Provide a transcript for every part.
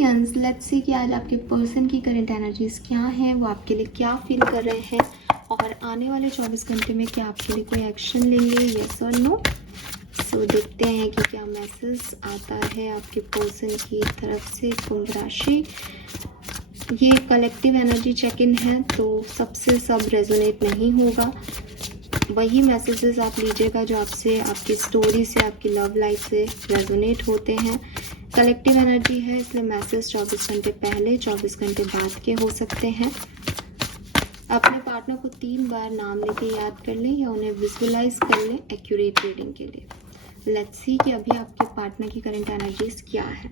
Aquarians, let's see कि आज आपके पर्सन की करंट एनर्जीज क्या हैं, वो आपके लिए क्या फील कर रहे हैं और आने वाले 24 घंटे में क्या आपके लिए कोई एक्शन लेंगे, यस और नो। सो देखते हैं कि क्या मैसेज आता है आपके पर्सन की तरफ से। कुंभ राशि, ये कलेक्टिव एनर्जी चेक इन है तो सबसे सब रेजोनेट नहीं होगा। वही मैसेजेस आप लीजिएगा जो आपसे, आपकी स्टोरी से, आपकी लव लाइफ से रेजोनेट होते हैं। कलेक्टिव एनर्जी है इसलिए मैसेज 24 घंटे पहले, 24 घंटे बाद के हो सकते हैं। अपने पार्टनर को 3 बार नाम लेके याद कर लें या उन्हें विजुअलाइज कर लें एक्यूरेट रीडिंग के लिए। लेट्स सी कि अभी आपके पार्टनर की करंट एनर्जीज क्या है।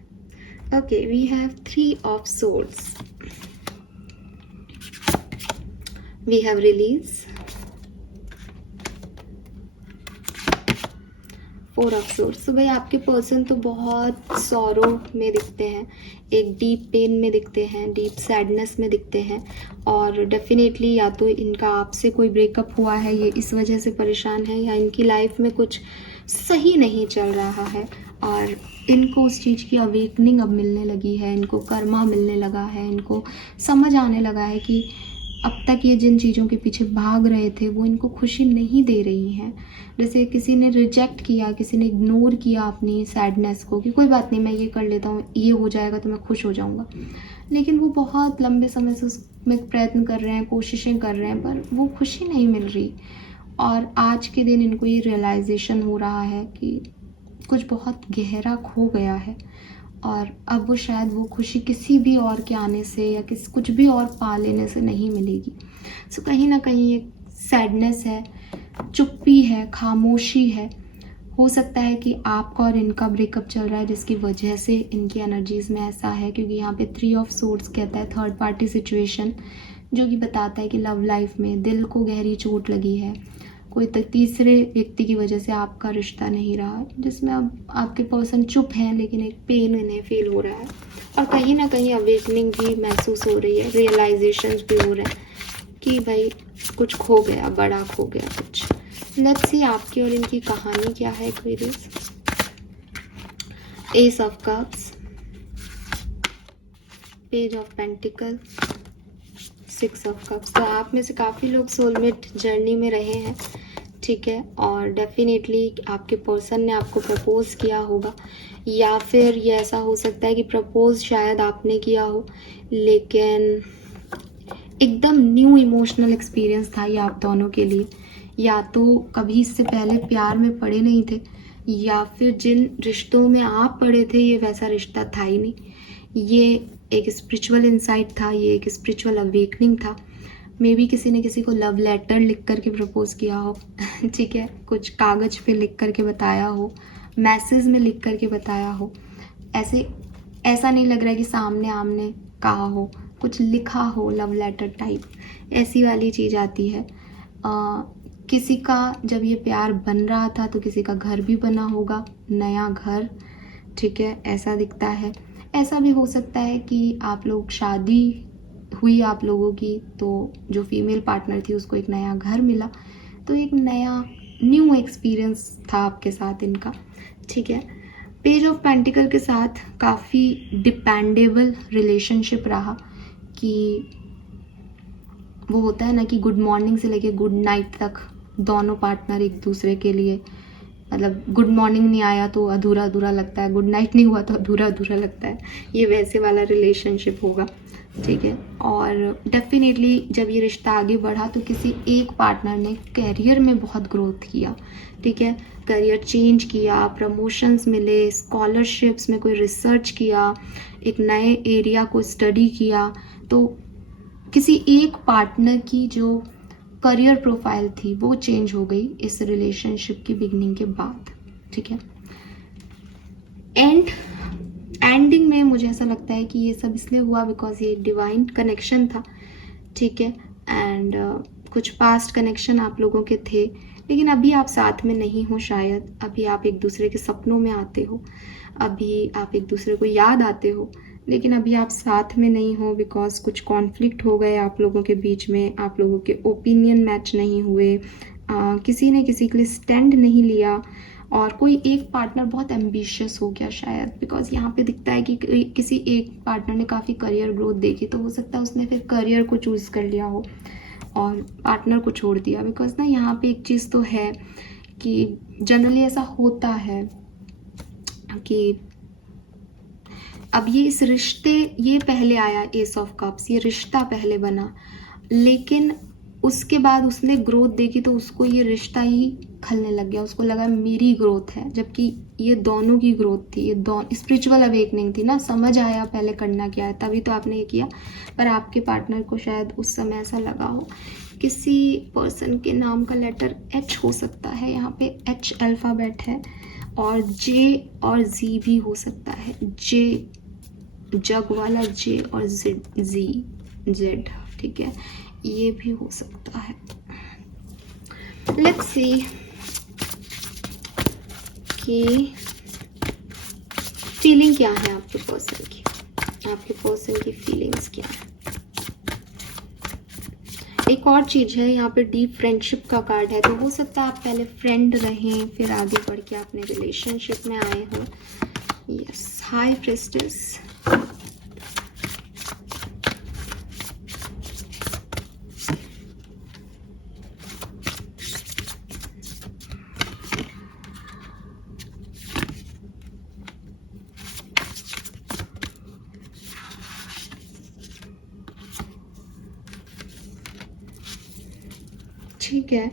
Okay, we have 3 of swords, we have release, 4 of swords. तो भाई आपके पर्सन तो बहुत सॉरो में दिखते हैं, एक डीप पेन में दिखते हैं, डीप सैडनेस में दिखते हैं और डेफिनेटली या तो इनका आपसे कोई ब्रेकअप हुआ है, ये इस वजह से परेशान है, या इनकी लाइफ में कुछ सही नहीं चल रहा है और इनको उस चीज़ की अवेकनिंग अब मिलने लगी है, इनको कर्मा मिलने लगा है, इनको समझ आने लगा है कि अब तक ये जिन चीज़ों के पीछे भाग रहे थे वो इनको खुशी नहीं दे रही हैं। जैसे किसी ने रिजेक्ट किया, किसी ने इग्नोर किया अपनी सैडनेस को कि कोई बात नहीं, मैं ये कर लेता हूँ, ये हो जाएगा तो मैं खुश हो जाऊँगा, लेकिन वो बहुत लंबे समय से उसमें प्रयत्न कर रहे हैं, कोशिशें कर रहे हैं, पर वो खुशी नहीं मिल रही। और आज के दिन इनको ये रियलाइजेशन हो रहा है कि कुछ बहुत गहरा खो गया है और अब वो शायद वो खुशी किसी भी और के आने से या कुछ भी और पा लेने से नहीं मिलेगी। सो कहीं ना कहीं एक सैडनेस है, चुप्पी है, खामोशी है। हो सकता है कि आपका और इनका ब्रेकअप चल रहा है जिसकी वजह से इनकी एनर्जीज में ऐसा है, क्योंकि यहाँ पे 3 ऑफ सोर्ड्स कहता है थर्ड पार्टी सिचुएशन, जो कि बताता है कि लव लाइफ में दिल को गहरी चोट लगी है, कोई तीसरे व्यक्ति की वजह से आपका रिश्ता नहीं रहा, जिसमें अब आपके पर्सन चुप हैं लेकिन एक पेन इन्हें फील हो रहा है और कहीं ना कहीं अवेकनिंग भी महसूस हो रही है, रियलाइजेशंस भी हो रहे हैं कि भाई कुछ खो गया, बड़ा खो गया कुछ। लेट्स सी आपकी और इनकी कहानी क्या है Aquarius. S of cups, page of pentacle, 6 of cups. तो आप में से काफ़ी लोग सोलमेट जर्नी में रहे हैं, ठीक है, और डेफिनेटली आपके पर्सन ने आपको प्रपोज किया होगा या फिर ये ऐसा हो सकता है कि प्रपोज शायद आपने किया हो, लेकिन एकदम न्यू इमोशनल एक्सपीरियंस था ये आप दोनों के लिए। या तो कभी इससे पहले प्यार में पड़े नहीं थे या फिर जिन रिश्तों में आप पड़े थे ये वैसा रिश्ता था ही नहीं। ये एक स्पिरिचुअल इंसाइट था, ये एक स्पिरिचुअल अवेकनिंग था। मे बी किसी ने किसी को लव लेटर लिख करके प्रपोज किया हो ठीक है, कुछ कागज़ पे लिख करके बताया हो, मैसेज में लिख करके बताया हो। ऐसा नहीं लग रहा है कि सामने आमने कहा हो, कुछ लिखा हो, लव लेटर टाइप ऐसी वाली चीज़ आती है। किसी का जब ये प्यार बन रहा था तो किसी का घर भी बना होगा, नया घर, ठीक है, ऐसा दिखता है। ऐसा भी हो सकता है कि आप लोग शादी हुई आप लोगों की तो जो फीमेल पार्टनर थी उसको एक नया घर मिला, तो एक नया न्यू एक्सपीरियंस था आपके साथ इनका, ठीक है। पेज ऑफ पेंटिकल के साथ काफ़ी डिपेंडेबल रिलेशनशिप रहा कि वो होता है ना कि गुड मॉर्निंग से लेके गुड नाइट तक दोनों पार्टनर एक दूसरे के लिए, मतलब गुड मॉर्निंग नहीं आया तो अधूरा अधूरा लगता है, गुड नाइट नहीं हुआ तो अधूरा अधूरा लगता है, ये वैसे वाला रिलेशनशिप होगा, ठीक है। और डेफिनेटली जब ये रिश्ता आगे बढ़ा तो किसी एक पार्टनर ने करियर में बहुत ग्रोथ किया, ठीक है, करियर चेंज किया, प्रमोशंस मिले, स्कॉलरशिप्स में कोई रिसर्च किया, एक नए एरिया को स्टडी किया। तो किसी एक पार्टनर की जो करियर प्रोफाइल थी वो चेंज हो गई इस रिलेशनशिप की बिगनिंग के बाद, ठीक है। एंडिंग में मुझे ऐसा लगता है कि ये सब इसलिए हुआ बिकॉज ये डिवाइन कनेक्शन था, ठीक है, एंड कुछ पास्ट कनेक्शन आप लोगों के थे, लेकिन अभी आप साथ में नहीं हो शायद, अभी आप एक दूसरे के सपनों में आते हो, अभी आप एक दूसरे को याद आते हो, लेकिन अभी आप साथ में नहीं हो बिकॉज कुछ कॉन्फ्लिक्ट हो गए आप लोगों के बीच में, आप लोगों के ओपिनियन मैच नहीं हुए, किसी ने किसी के लिए स्टैंड नहीं लिया और कोई एक पार्टनर बहुत एम्बिशियस हो गया शायद, बिकॉज यहाँ पे दिखता है कि किसी एक पार्टनर ने काफ़ी करियर ग्रोथ देखी, तो हो सकता है उसने फिर करियर को चूज़ कर लिया हो और पार्टनर को छोड़ दिया। बिकॉज ना यहाँ पे एक चीज़ तो है कि जनरली ऐसा होता है कि अब ये इस रिश्ते, ये पहले आया एस ऑफ कप्स, ये रिश्ता पहले बना, लेकिन उसके बाद उसने ग्रोथ देखी तो उसको ये रिश्ता ही खलने लग गया, उसको लगा मेरी ग्रोथ है, जबकि ये दोनों की ग्रोथ थी, ये दोनों स्पिरिचुअल अवेकनिंग थी ना, समझ आया पहले करना क्या है, तभी तो आपने ये किया। पर आपके पार्टनर को शायद उस समय ऐसा लगा हो। किसी पर्सन के नाम का लेटर एच हो सकता है, यहाँ पे एच अल्फ़ाबेट है, और जे और जी भी हो सकता है, जे जग वाला जे और जेड, ठीक है, ये भी हो सकता है। लेट्स सी कि फीलिंग क्या है आपके पर्सन की, आपके पर्सन की फीलिंग्स क्या है। एक और चीज़ है, यहाँ पे डीप फ्रेंडशिप का कार्ड है, तो हो सकता है आप पहले फ्रेंड रहें, फिर आगे बढ़ के अपने रिलेशनशिप में आए हो। यस, हाई प्रीस्टेस, ठीक है।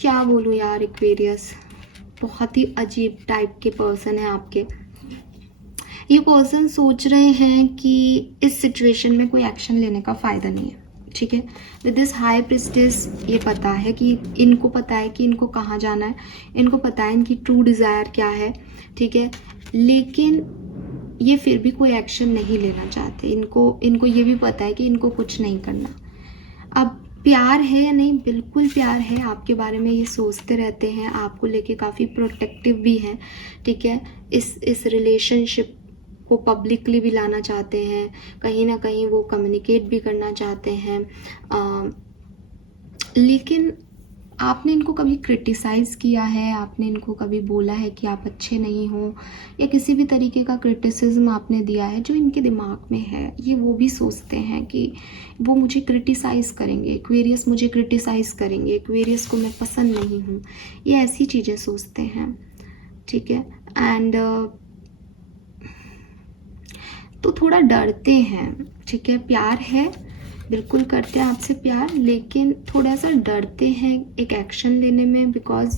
क्या बोलूँ यार, एक्वेरियस बहुत ही अजीब टाइप के पर्सन है आपके। ये पर्सन सोच रहे हैं कि इस सिचुएशन में कोई एक्शन लेने का फ़ायदा नहीं है, ठीक है। विद दिस हाई प्रीस्टेस ये पता है कि इनको पता है कि इनको कहाँ जाना है, इनको पता है इनकी ट्रू डिज़ायर क्या है, ठीक है, लेकिन ये फिर भी कोई एक्शन नहीं लेना चाहते। इनको ये भी पता है कि इनको कुछ नहीं करना। अब प्यार है या नहीं, बिल्कुल प्यार है, आपके बारे में ये सोचते रहते हैं, आपको लेके काफ़ी प्रोटेक्टिव भी हैं, ठीक है। इस रिलेशनशिप को पब्लिकली भी लाना चाहते हैं, कहीं ना कहीं वो कम्युनिकेट भी करना चाहते हैं, लेकिन आपने इनको कभी क्रिटिसाइज़ किया है, आपने इनको कभी बोला है कि आप अच्छे नहीं हो, या किसी भी तरीके का क्रिटिसिज्म आपने दिया है जो इनके दिमाग में है, ये वो भी सोचते हैं कि वो मुझे क्रिटिसाइज़ करेंगे, एक्वेरियस मुझे क्रिटिसाइज़ करेंगे, एक्वेरियस को मैं पसंद नहीं हूँ, ये ऐसी चीज़ें सोचते हैं, ठीक है। एंड तो थोड़ा डरते हैं, ठीक है। प्यार है, बिल्कुल करते हैं आपसे प्यार, लेकिन थोड़ा सा डरते हैं एक एक्शन लेने में, बिकॉज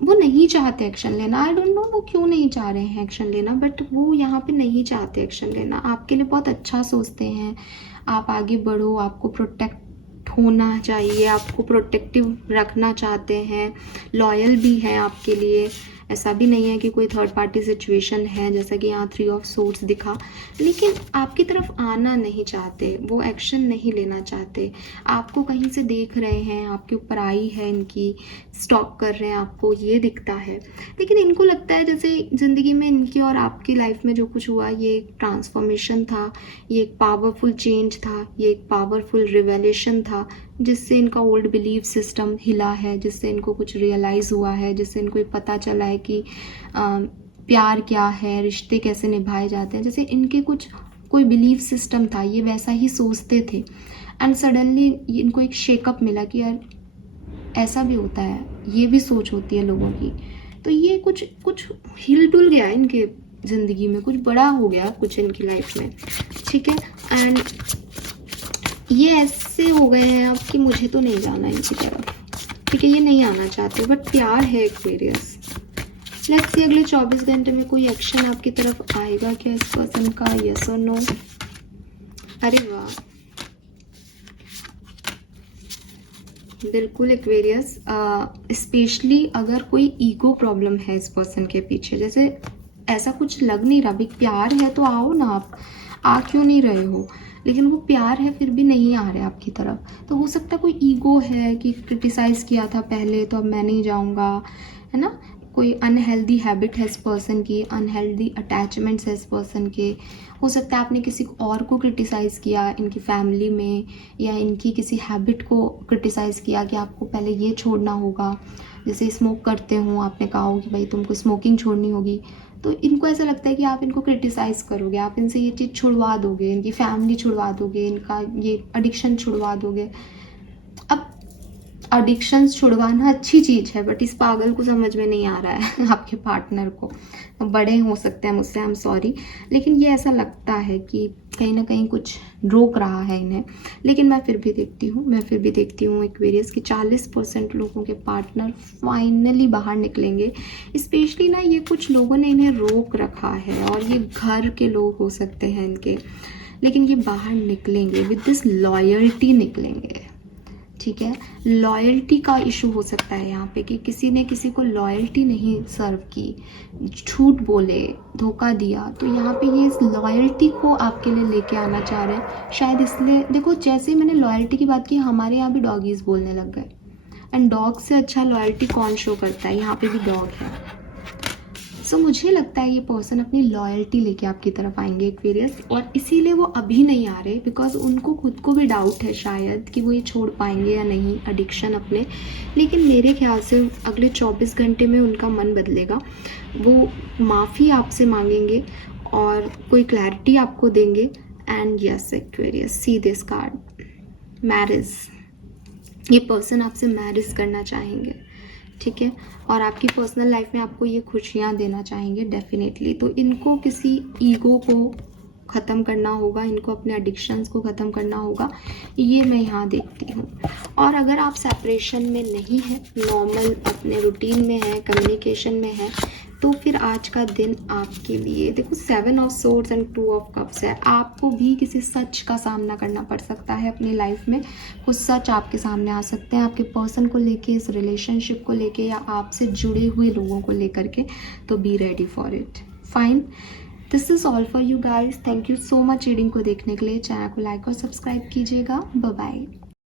वो नहीं चाहते एक्शन लेना। आई डोंट नो वो क्यों नहीं चाह रहे हैं एक्शन लेना, बट वो यहाँ पे नहीं चाहते एक्शन लेना। आपके लिए बहुत अच्छा सोचते हैं, आप आगे बढ़ो, आपको प्रोटेक्ट होना चाहिए, आपको प्रोटेक्टिव रखना चाहते हैं, लॉयल भी हैं आपके लिए। ऐसा भी नहीं है कि कोई थर्ड पार्टी सिचुएशन है, जैसा कि यहाँ 3 ऑफ सोर्ड्स दिखा, लेकिन आपकी तरफ आना नहीं चाहते, वो एक्शन नहीं लेना चाहते। आपको कहीं से देख रहे हैं, आपके ऊपर आई है इनकी, स्टॉक कर रहे हैं आपको, ये दिखता है। लेकिन इनको लगता है जैसे ज़िंदगी में इनकी और आपकी लाइफ में जो कुछ हुआ, ये एक ट्रांसफॉर्मेशन था, ये एक पावरफुल चेंज था, ये एक पावरफुल रिवेलेशन था, जिससे इनका ओल्ड बिलीफ सिस्टम हिला है, जिससे इनको कुछ रियलाइज़ हुआ है, जिससे इनको पता चला है कि प्यार क्या है, रिश्ते कैसे निभाए जाते हैं। जैसे इनके कोई बिलीफ सिस्टम था, ये वैसा ही सोचते थे, एंड सडनली इनको एक शेकअप मिला कि यार ऐसा भी होता है, ये भी सोच होती है लोगों की। तो ये कुछ हिल डुल गया इनके ज़िंदगी में, कुछ बड़ा हो गया कुछ इनकी लाइफ में, ठीक है। एंड ये ऐसे हो गए हैं अब कि मुझे तो नहीं जाना इनकी तरफ, ठीक है, ये नहीं आना चाहते, बट प्यार है एक्वेरियस। लेट्स सी अगले 24 घंटे में कोई एक्शन आपकी तरफ आएगा क्या इस पर्सन का, यस और नो। अरे वाह, बिल्कुल एक्वेरियस। स्पेशली अगर कोई ईगो प्रॉब्लम है इस पर्सन के पीछे, जैसे ऐसा कुछ लग नहीं रहा, भी प्यार है तो आओ ना, आप आ क्यों नहीं रहे हो, लेकिन वो प्यार है फिर भी नहीं आ रहे आपकी तरफ। तो हो सकता है कोई ईगो है कि क्रिटिसाइज़ किया था पहले तो अब मैं नहीं जाऊंगा, है ना, कोई अनहेल्दी हैबिट है इस पर्सन की, अनहेल्दी अटैचमेंट्स है इस पर्सन के। हो सकता है आपने किसी और को क्रिटिसाइज़ किया इनकी फैमिली में, या इनकी किसी हैबिट को क्रिटिसाइज़ किया कि आपको पहले ये छोड़ना होगा। जैसे स्मोक करते हो, आपने कहा हो कि भाई तुमको स्मोकिंग छोड़नी होगी, तो इनको ऐसा लगता है कि आप इनको क्रिटिसाइज़ करोगे, आप इनसे ये चीज़ छुड़वा दोगे, इनकी फैमिली छुड़वा दोगे, इनका ये एडिक्शन छुड़वा दोगे। अब एडिक्शंस छुड़वाना अच्छी चीज़ है, बट इस पागल को समझ में नहीं आ रहा है आपके पार्टनर को। बड़े हो सकते हैं मुझसे, आई एम सॉरी, लेकिन ये ऐसा लगता है कि कहीं ना कहीं कुछ रोक रहा है इन्हें। लेकिन मैं फिर भी देखती हूँ एक्वेरियस कि 40% लोगों के पार्टनर फाइनली बाहर निकलेंगे। स्पेशली ना ये कुछ लोगों ने इन्हें रोक रखा है, और ये घर के लोग हो सकते हैं इनके, लेकिन ये बाहर निकलेंगे विद दिस लॉयल्टी निकलेंगे। ठीक है, लॉयल्टी का इशू हो सकता है यहाँ पे कि किसी ने किसी को लॉयल्टी नहीं सर्व की, झूठ बोले, धोखा दिया, तो यहाँ पे ये इस लॉयल्टी को आपके लिए लेके आना चाह रहे हैं शायद। इसलिए देखो, जैसे मैंने लॉयल्टी की बात की, हमारे यहाँ भी डॉगीज़ बोलने लग गए, एंड डॉग से अच्छा लॉयल्टी कौन शो करता है, यहाँ पे भी डॉग है। सो मुझे लगता है ये पर्सन अपनी लॉयल्टी लेके आपकी तरफ आएंगे एक्वेरियस, और इसीलिए वो अभी नहीं आ रहे, बिकॉज उनको खुद को भी डाउट है शायद कि वो ये छोड़ पाएंगे या नहीं एडिक्शन अपने। लेकिन मेरे ख्याल से अगले 24 घंटे में उनका मन बदलेगा, वो माफ़ी आपसे मांगेंगे और कोई क्लैरिटी आपको देंगे। And yes Aquarius, see this card, marriage. ये पर्सन आपसे मैरिज करना चाहेंगे, ठीक है, और आपकी पर्सनल लाइफ में आपको ये खुशियाँ देना चाहेंगे डेफिनेटली। तो इनको किसी ईगो को ख़त्म करना होगा, इनको अपने एडिक्शंस को ख़त्म करना होगा, ये मैं यहाँ देखती हूँ। और अगर आप सेपरेशन में नहीं है, नॉर्मल अपने रूटीन में है, कम्युनिकेशन में है, तो फिर आज का दिन आपके लिए, देखो 7 of swords and 2 of cups है, आपको भी किसी सच का सामना करना पड़ सकता है अपनी लाइफ में। कुछ सच आपके सामने आ सकते हैं आपके पर्सन को लेके, इस रिलेशनशिप को लेके, या आपसे जुड़े हुए लोगों को लेकर के। तो be ready for it. Fine, this is all for you guys. Thank you so much reading को देखने के लिए। चैनल को लाइक और सब्सक्राइब कीजिएगा। Bye bye.